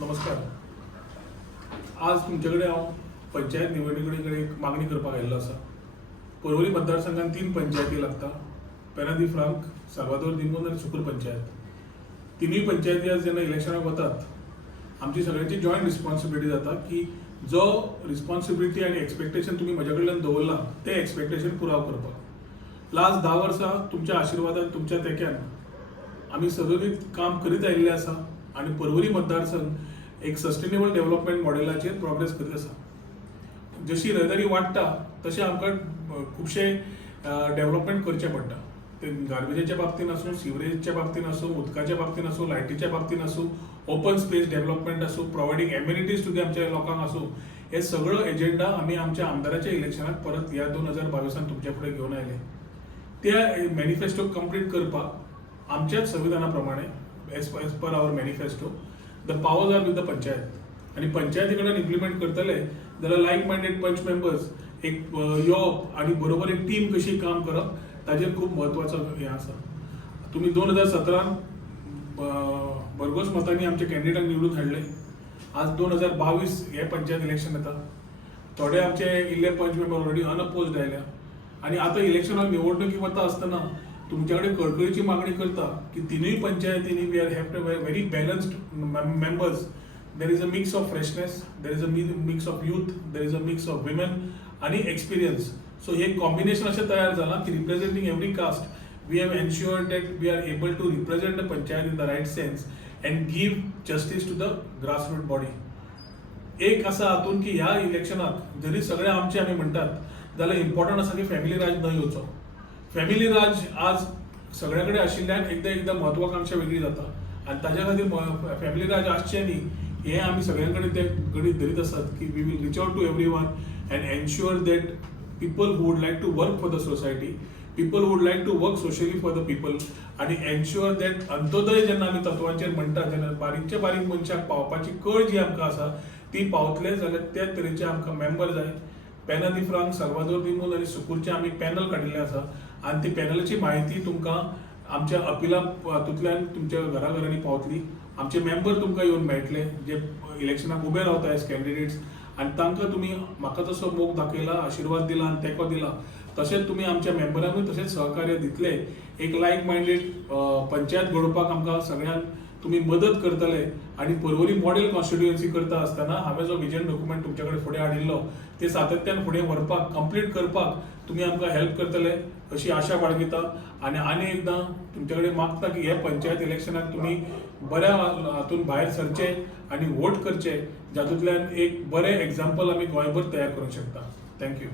नमस्कार. आज तुमच्याकडे हांव पंचायत निवडणुके कडेन एक मागणी करपाक आयिल्लो आसा. पर्वरी मतदारसंघात 3 पंचायती लागता. पेना दी फ्रांक, साल्वादोर दिमोन आनी सुकूर पंचायत. तिनूय पंचायती आज जेन्ना इलेक्शनाक वतात, आमची सगळ्यांची जॉयंट रिस्पॉन्सिबिलिटी जाता की जो रिस्पॉन्सिबिलिटी आनी एक्सपेक्टेशन तुम्ही म्हज्या कडल्यान दवरला ते एक्सपेक्टेशन पुराव करपाक. लास्ट 10 वर्सां तुमच्या आशिर्वादान, तुमच्या तेंक्यान आमी सदनीत काम करीत आयिल्ले आसा आणि पर्वरी मतदारसंघ एक सस्टेनेबल डेव्हलपमेंट मॉडेलाचेर प्रोग्रेस करीत आसा. जशी रहदारी वाडटा तशें आमकां खुबशे डेव्हलपमेंट करचें पडटा. ते गार्बेजाच्या बाबतीन आसूं, सिवरेजच्या बाबतीन आसूं, उदकाच्या बाबतीन आसूं, लायटीच्या बाबतीन आसूं, ओपन स्पेस डेव्हलपमेंट आसूं, प्रोवायडींग एम्युनिटीज टू आमच्या लोकांक आसूं, हे सगळो एजेंडा आमी आमच्या आमदाराच्या इलेक्शनाक परत ह्या 2022 तुमच्या फुडें घेवन आयले. त्या मॅनिफेस्टो कंप्लीट करपाक आमच्याच संविधाना प्रमाणे as per our manifesto the powers are with the panchayat आणि पंचायती कडेन इम्प्लिमेंट करतले जाल्यार लायक मायंडेड पंच मेंबर्स एक येवप आणि बरोबर एक टीम कशी काम करप ताजेर खूब म्हत्वाचो हें आसा. तुमी 2017 भरघोस मतांनी आमचे कॅन्डिडेटाक निवडून हाडले. आज 2022 हे पंचायत इलेक्शन येता. थोडे आमचे इल्ले पंच मेंबर ऑलरेडी अनअपोज्ड आयल्या आणि आता इलेक्शनाक निवडणुकी वता आसतना तुमच्याकडे कळकळीची मागणी करता की तिनूय पंचायतींनी we are have two very balanced members. There is a mix of freshness, there is a mix of youth, there is a mix of women आणि एक्सपिरियन्स. सो हे कॉम्बिनेशन अशें तयार जाला की representing every caste we have ensured that we are able to represent the panchayat in the right sense and give justice to the grassroot body. एक आसा हातून की ह्या इलेक्शनाक जरी सगळे आमचे आमी म्हणटात जाल्यार इम्पॉर्टंट आसा की फॅमिली राज न येवचो. फॅमिली राज आज सगळ्या कडेन आशिल्ल्यान एकदा म्हत्वाकांक्षा वेगळी जाता आणि ताज्या खातीर फॅमिली राज आसचें न्ही हें आमी सगळ्यां कडेन ते गणीत धरीत आसात की we will reach out to everyone and ensure that people who would like to work for the society, people would like to work socially for the people आणि एन्श्युअर दॅट अंत्योदय जेन्ना आमी तत्वांचेर म्हणटा जेन्ना बारीकच्या बारीक मनशाक पावपाची कळ जी आमकां आसा ती पावतले जाल्यार त्या तरेचे आमकां मेंबर जाय. पेना दी फ्रांक, साल्वादोर दिमोन आनी सुकूरचे आमी पॅनल काडिल्ले आसा आणि ती पॅनलाची माहिती तुमकां आमच्या अपिला हातूंतल्यान तुमच्या घराघरांनी पावतली. आमचे मेंबर तुमकां येवन मेळटले जे इलेक्शनाक उबे रावता एज कॅन्डिडेट्स आणि तांकां तुमी म्हाका जसो मोग दाखयला, आशिर्वाद दिला आनी तेंको दिला तशेंच तुमी आमच्या मेंबरांकूय तशेंच सहकार्य दितले. एक लायक मायंडेड पंचायत घडोवपाक आमकां सगळ्यांक तुमी मदत करतले आणि पर्वरी मॉडेल कॉन्स्टिट्युएन्सी करता आसतना हांवें जो विजन डॉक्युमेंट तुमचे कडेन फुडें हाडिल्लो ते सातत्यान फुडें व्हरपाक, कंप्लीट करपाक तुमी आमकां हेल्प करतले अशी आशा बाळगिता. आनी एकदां तुमचे कडेन मागता की हे पंचायत इलेक्शनाक तुमी बऱ्या हातून भायर सरचे आणि वोट करचे जातूंतल्यान एक बरें एग्जाम्पल आमी गोंयभर तयार करूंक शकता. थँक्यू.